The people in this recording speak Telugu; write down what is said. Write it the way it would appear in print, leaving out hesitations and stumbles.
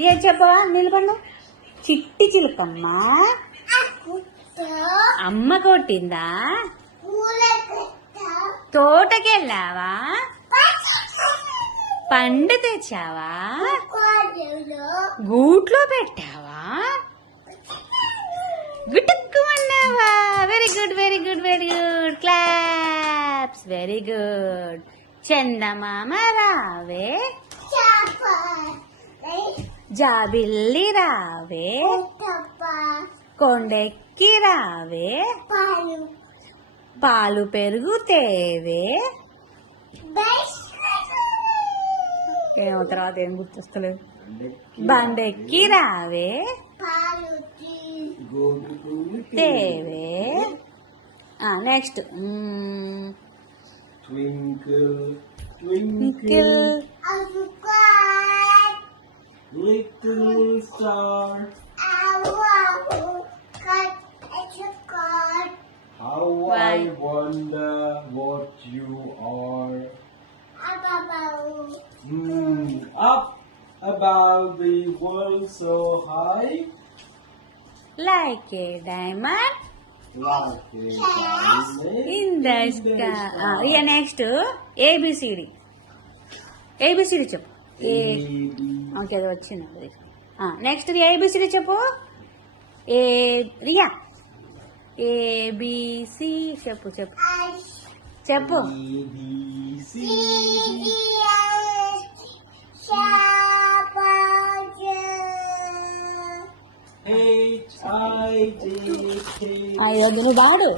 ఏ చెప్పవా నిలబడు. చిట్టి చిలుకమ్మ అమ్మ కొట్టిందా? తోటకెళ్ళావా? పండు తెచ్చావా? గూట్లో పెట్టావా? గుట్టుక్కుమన్నావా? Very good very good very good. Claps. Very good. చందమామ రావే, జాబిల్లి రావే, కొండెక్కి రావే, పాలు పెరుగు తేవే. ఏమో తర్వాత ఏం గుర్తొస్తలేదు. బండెక్కి రావే, తేవే. Next Twinkle, twinkle little star, how I wonder what you are. Up above the world so high, like a diamond like a diamond in the sky. Next A B C D. A B C D చెప్పు. ఓకే అది వచ్చింది. నెక్స్ట్ ఏబిసిడి చెప్పు. రియా ఏబిసి చెప్పు చెప్పు చెప్పు. H I J K. నువ్వు వాడు.